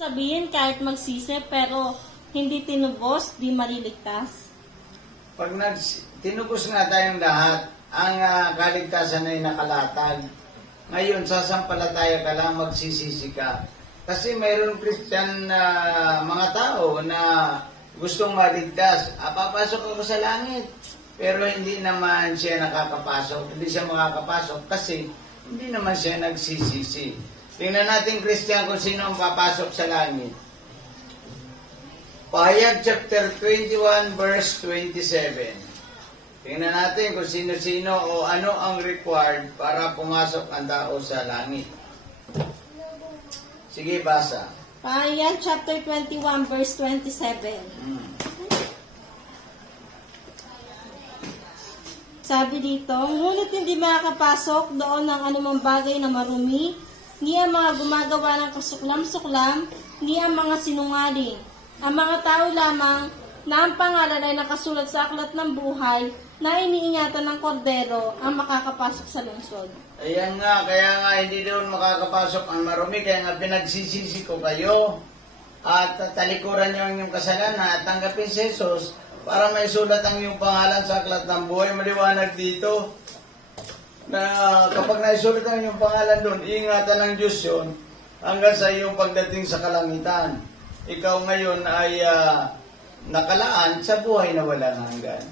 Sabihin kahit magsisi pero hindi tinubos, di maliligtas. Pag tinubos nga tayong lahat, ang kaligtasan ay nakalatag. Ngayon, sasampalataya ka lang, magsisisi ka. Kasi mayroon Christian na mga tao na gustong maligtas. Papasok ako sa langit. Pero hindi naman siya nakakapasok. Hindi siya makakapasok kasi hindi naman siya nagsisisi. Tingnan natin, Christian, kung sino ang papasok sa langit. Pahayag chapter 21 verse 27. Tingnan natin kung sino-sino o ano ang required para pumasok ang tao sa langit. Sige, basa. Pahayag chapter 21 verse 27. Sabi dito, ngunit hindi makakapasok doon ng anumang bagay na marumi, ni ang mga gumagawa ng kasuklam-suklam, ni ang mga sinungaling. Ang mga tao lamang na ang pangalan ay nakasulat sa aklat ng buhay na iniingatan ng kordero ang makakapasok sa lungsod. Ayan nga, kaya nga hindi doon makakapasok ang marumi, kaya nga pinagsisisi ko kayo at talikuran nyo ang inyong kasalanan at tanggapin si Jesus para may sulat ang iyong pangalan sa aklat ng buhay. Maliwanag dito na kapag naisulat ang iyong pangalan doon, iingatan ng Diyos yun hanggang sa iyong pagdating sa kalangitan. Ikaw ngayon ay nakalaan sa buhay na walang hanggan.